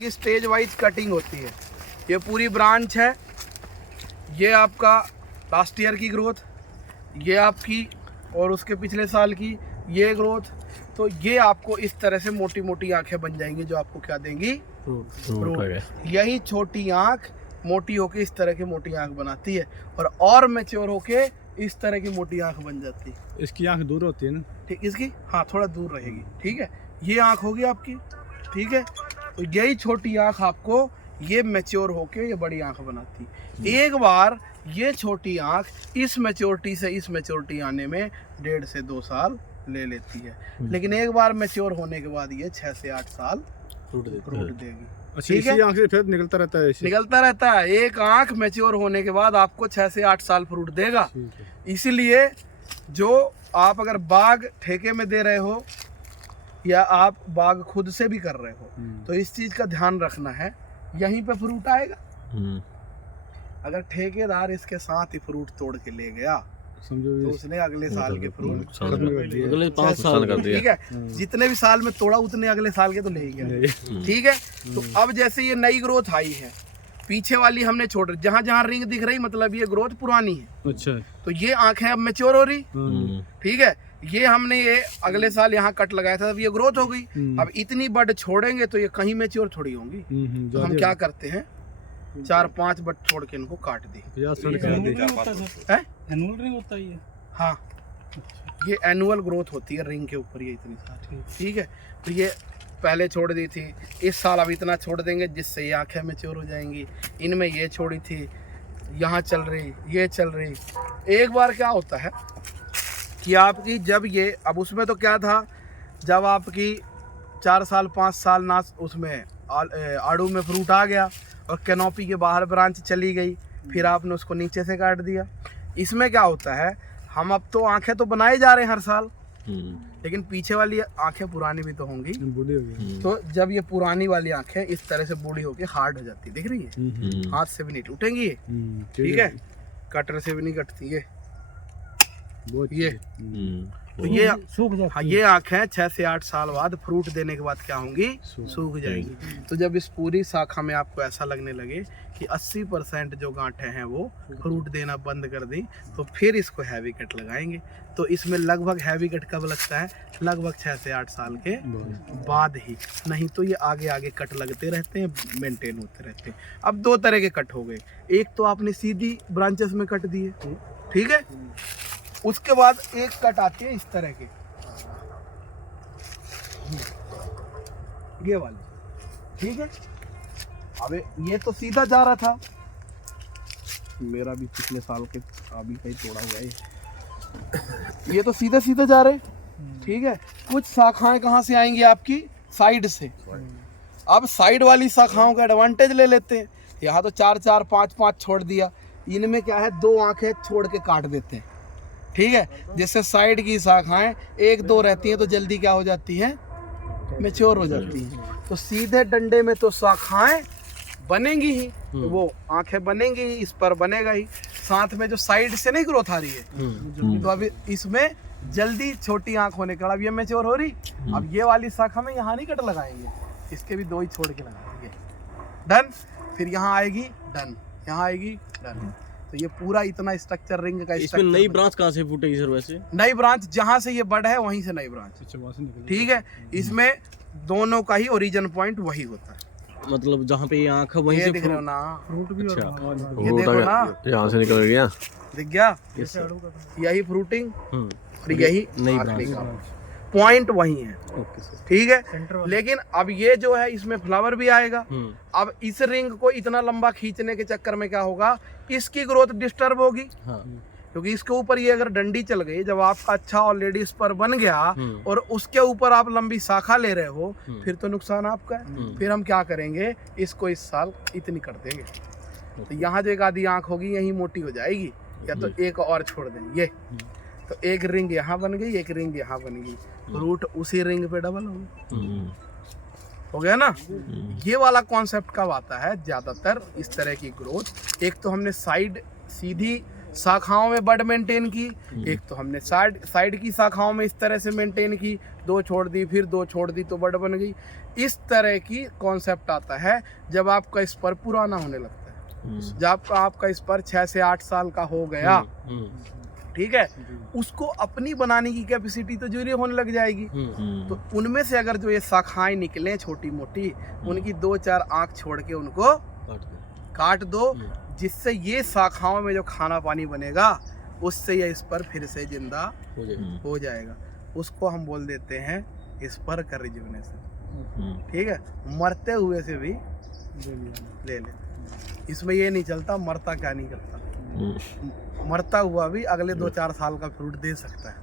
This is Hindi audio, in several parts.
की स्टेज वाइज कटिंग होती है। ये पूरी ब्रांच है, ये आपका लास्ट ईयर की ग्रोथ, ये आपकी और उसके पिछले साल की ये ग्रोथ। तो ये आपको इस तरह से मोटी मोटी आंखें बन जाएंगी जो आपको क्या देंगी, फ्रूट। यही छोटी आंख मोटी होके इस तरह की मोटी आंख बनाती है और मैच्योर होके इस तरह की मोटी आंख बन जाती है। इसकी आंख दूर होती है ना, ठीक, इसकी हाँ थोड़ा दूर रहेगी। ठीक है, ये आंख होगी आपकी। ठीक है, तो यही छोटी आंख आपको ये मैच्योर होके ये बड़ी आंख बनाती है। एक बार ये छोटी आंख इस मैच्योरिटी से इस मैच्योरिटी आने में 1.5 से 2 साल ले लेती है, लेकिन एक बार मैच्योर होने के बाद ये 6 से 8 साल फ्रूट देगी। अच्छा, इसी आंख से फिर निकलता रहता है निकलता रहता है। एक आंख मैच्योर होने के बाद आपको 6 से 8 साल फ्रूट देगा। इसीलिए जो आप अगर बाग ठेके में दे रहे हो या आप बाग खुद से भी कर रहे हो तो इस चीज का ध्यान रखना है, यहीं पे फ्रूट आएगा। अगर ठेकेदार इसके साथ ही फ्रूट तोड़ के ले गया समझो तो उसने अगले साल के फ्रूट अगले 5 साल कर दिया। ठीक है, जितने भी साल में तोड़ा उतने अगले साल के तो ले ही गया। ठीक है, तो अब जैसे ये नई ग्रोथ आई है, पीछे वाली हमने छोड़, जहाँ जहाँ रिंग दिख रही मतलब ये ग्रोथ पुरानी है। अच्छा, तो ये आंखें अब मैच्योर हो रही। ठीक है, ये हमने ये अगले साल यहाँ कट लगाया था, अब ये ग्रोथ हो गई। अब इतनी बड छोड़ेंगे तो ये कहीं मैच्योर थोड़ी होंगी। तो हम क्या करते हैं, 4-5 बड छोड़ के इनको काट दी। हाँ, ये एनुअल ग्रोथ होती है रिंग के ऊपर, ये इतनी सारी। ठीक है, तो ये पहले छोड़ दी थी, इस साल अब इतना छोड़ देंगे जिससे ये आंखें मैच्योर हो जाएंगी। इनमें ये छोड़ी थी, यहाँ चल रही, ये चल रही। एक बार क्या होता है कि आपकी जब ये, अब उसमें तो क्या था, जब आपकी 4 साल 5 साल ना उसमें आड़ू में फ्रूट आ गया और कैनोपी के बाहर ब्रांच चली गई, फिर आपने उसको नीचे से काट दिया। इसमें क्या होता है, हम अब तो आंखें तो बनाए जा रहे हैं हर साल, लेकिन पीछे वाली आंखें पुरानी भी तो होंगी। तो जब ये पुरानी वाली आंखें इस तरह से बूढ़ी होके हार्ड हो जाती, दिख रही है, हाथ से भी नहीं टूटेंगी ये। ठीक है, कटर से भी नहीं कटती ये। तो ये सूख जाती है। हाँ, ये आंखें 6 से 8 साल बाद फ्रूट देने के बाद क्या होंगी, सूख जाएंगी। तो जब इस पूरी शाखा में आपको ऐसा लगने लगे कि 80% जो गांठें हैं वो फ्रूट देना बंद कर दी, तो फिर इसको हैवी कट लगाएंगे। तो इसमें लगभग हैवी कट कब लगता है, लगभग 6 से 8 साल के बाद ही, नहीं तो ये आगे आगे कट लगते रहते हैं, मेंटेन होते रहते हैं। अब 2 तरह के कट हो गए, एक तो आपने सीधी ब्रांचेस में कट दिए, ठीक है, उसके बाद एक कट आती है इस तरह के, ये वाली। ठीक है, अबे ये तो सीधा जा रहा था, मेरा भी पिछले साल के अभी कहीं तोड़ा हुआ है, ये तो सीधे सीधे जा रहे। ठीक है, कुछ शाखाएं कहाँ से आएंगी आपकी, साइड से। अब साइड वाली शाखाओं का एडवांटेज ले लेते हैं, यहाँ तो 4-4 5-5 छोड़ दिया, इनमें क्या है 2 आंखें छोड़ के काट देते हैं। ठीक है, जिससे साइड की शाखाएं 1-2 रहती हैं तो जल्दी क्या हो जाती हैं, मैच्योर हो जाती हैं। तो सीधे डंडे में तो शाखाएं बनेंगी ही, तो वो आंखें बनेंगी ही, इस पर बनेगा ही, साथ में जो साइड से नहीं ग्रोथ आ रही है, तो अभी इसमें जल्दी छोटी आंख होने के बाद अब ये मैच्योर हो रही। अब ये वाली शाखा में यहाँ नहीं कट लगाएंगे, इसके भी 2 ही छोड़ के लगाएंगे, डन। फिर यहाँ आएगी डन, यहाँ आएगी डन। तो ये पूरा इतना स्ट्रक्चर रिंग का। इसमें नई ब्रांच कहाँ से फूटेगी सर वैसे? नई ब्रांच जहाँ से ये बड है वहीं से नई ब्रांच। ठीक है, इसमें दोनों का ही ओरिजिन पॉइंट वही होता है, मतलब जहाँ पे ये आंख है वहीं से दिख रहा है ना, फ्रूट भी। अच्छा, ये देखो ना, यहाँ से निकल गया, दिख गया, यही फ्रूटिंग और यही नई ब्रांच, पॉइंट वही है। ठीक है, लेकिन अब ये जो है इसमें फ्लावर भी आएगा। अब इस रिंग को इतना लंबा खींचने के चक्कर में क्या होगा, इसकी ग्रोथ डिस्टर्ब होगी। क्योंकि इसके ऊपर ये अगर डंडी चल गई, जब आपका अच्छा ऑलरेडी इस पर बन गया और उसके ऊपर आप लंबी शाखा ले रहे हो, फिर तो नुकसान आपका है। फिर हम क्या करेंगे, इसको इस साल इतनी कर देंगे, तो यहाँ जो एक आधी आंख होगी यही मोटी हो जाएगी, या तो एक और छोड़ देंगे। तो एक रिंग यहाँ बन गई, एक रिंग यहाँ बन गई, रूट उसी रिंग पे डबल हो गया ना। ये वाला कॉन्सेप्ट कब आता है, ज्यादातर इस तरह की ग्रोथ, एक तो हमने साइड सीधी शाखाओं में बड मेंटेन की, एक तो हमने साइड की शाखाओं में इस तरह से मेंटेन की, 2 छोड़ दी, फिर 2 छोड़ दी तो बड बन गई। इस तरह की कॉन्सेप्ट आता है जब आपका स्पर पुराना होने लगता है। जब आपका स्पर 6 से 8 साल का हो गया, ठीक है, उसको अपनी बनाने की कैपेसिटी तो जरूरी होने लग जाएगी। तो उनमें से अगर जो ये शाखाएं निकले छोटी मोटी, उनकी 2-4 आंख छोड़ के उनको काट दो, जिससे ये शाखाओं में जो खाना पानी बनेगा उससे ये स्पर फिर से जिंदा हो जाएगा। उसको हम बोल देते हैं स्पर का रिजुविनेशन। ठीक है, मरते हुए से भी ले ले। इसमें ये नहीं चलता मरता क्या नहीं करता, मरता हुआ भी अगले 2-4 साल का फ्रूट दे सकता है।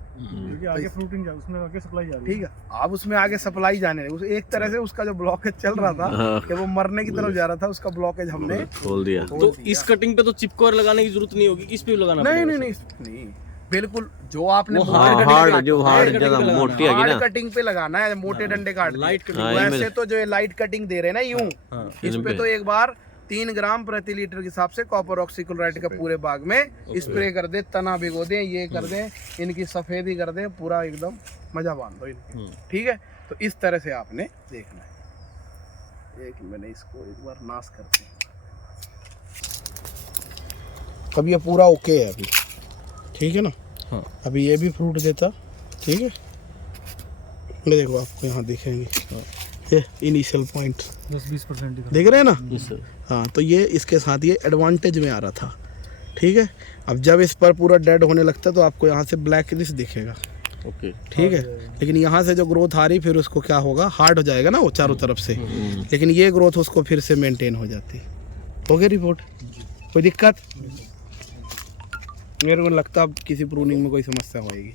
आगे फ्रूटिंग जा, उसमें आगे सप्लाई जा रही है। ठीक है, अब उसमें आगे सप्लाई जाने उस एक तरह से उसका जो ब्लॉकेज चल रहा था कि वो मरने की तरफ जा रहा था, उसका ब्लॉकेज हमने खोल दिया। तो इस कटिंग पे तो चिपकोर लगाने की जरूरत नहीं होगी, किस पे लगाना नहीं पड़ेगा? नहीं, बिल्कुल जो आपने हार्ड जगह मोटी है ना, कटिंग पे लगाना है, मोटे डंडे काट लाइट के। कटिंग। वैसे तो जो ये लाइट कटिंग दे रहे हैं ना यूं, इस पे तो एक बार 3 ग्राम प्रति लीटर के हिसाब से कॉपर ऑक्सीक्लोराइड का पूरे बाग में स्प्रे कर दे, तना भिगो दें, ये कर दें, इनकी सफेदी कर दें, पूरा एकदम मजा बांध दो इनके। ठीक है, तो इस तरह से आपने देखना है। एक मैंने इसको एक बार नाश करते हैं। अब ये पूरा ओके है अभी, ठीक है ना। हाँ। अभी ये भी फ्रूट देता, ठीक है। ये देखो आपको यहाँ दिखेंगे ये इनिशियल पॉइंट 10-20% देख रहे हैं ना। Yes, sir. हाँ, तो ये इसके साथ ये एडवांटेज में आ रहा था। ठीक है, अब जब इस पर पूरा डेड होने लगता है तो आपको यहाँ से ब्लैकनेस दिखेगा। ओके। ठीक है, लेकिन यहाँ से जो ग्रोथ आ रही फिर उसको क्या होगा, हार्ड हो जाएगा ना वो चारों तरफ से, लेकिन ये ग्रोथ उसको फिर से मेंटेन हो जाती। हो गई रिपोर्ट, कोई दिक्कत? मेरे को लगता है अब किसी प्रूनिंग में कोई समस्या होएगी।